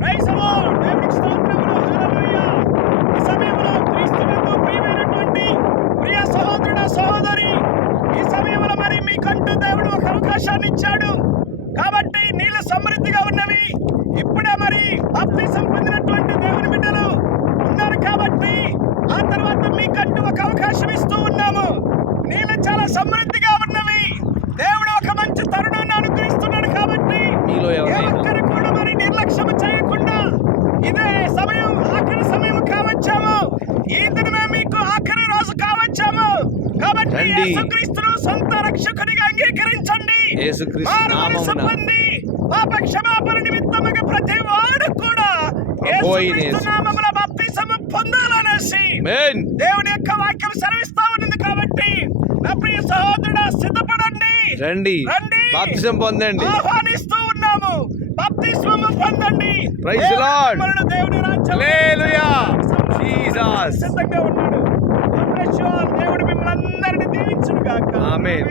Praise the lord. దేవునికి స్తోత్రములు. హల్లెలూయా. ఈ సమయంలో క్రీస్తునందు ప్రియమైనటువంటి ప్రియ సహోదరుడా, సహోదరి, ఈ సమయంలో మరి మీకంటూ దేవుడు ఒక అవకాశాన్ని ఇచ్చాడు. కాబట్టి నీళ్ళు సమృద్ధిగా ఉన్నవి. ఇప్పుడే మరి బాప్తిసం పొందినటువంటి దేవుని బిడ్డలు ఉన్నారు కాబట్టి ఆ తర్వాత మీకంటూ ఒక అవకాశం ఇస్తూ ఉన్నాము. నీళ్ళు చాలా సమృద్ధిగా ఉన్నవి. దేవుడు ఒక మంచి తరుణాన్ని అనుగ్రహిస్తున్నాడు కాబట్టి ఏ ఒక్కరు కూడా మరి నిర్లక్ష్యం చేయకుండా ఇదే సమయం ఆఖరి సమయం కావచ్చాము. ఈ దినమే మీకు ఆఖరి రోజు కావచ్చాము. కాబట్టి యేసుక్రీస్తును సొంత రక్షకునిగా అంగీకరించండి. పొంది పాప క్షమాపణ నిమిత్తముగా ప్రతి వాడు కూడా యేసుక్రీస్తు నామములో బాప్తిసము పొందాలనేసి దేవుని యొక్క వాక్యం సెలవిస్తా ఉన్నది. కాబట్టి నా ప్రియ సహోదరుడా, సిద్ధపడండి, రండి, బాప్తిసం పొందండి. ఆహ్వానిస్తూ ఉన్నాము. బాప్తిస్మము పొందండి. Praise the Lord. దేవుని రాజ్యం. హల్లెలూయా. జీసస్ సిద్ధంగా ఉన్నాడు. దేవుడు మిమ్మల్ని అందరినీ దీవించును గాక. ఆమేన్.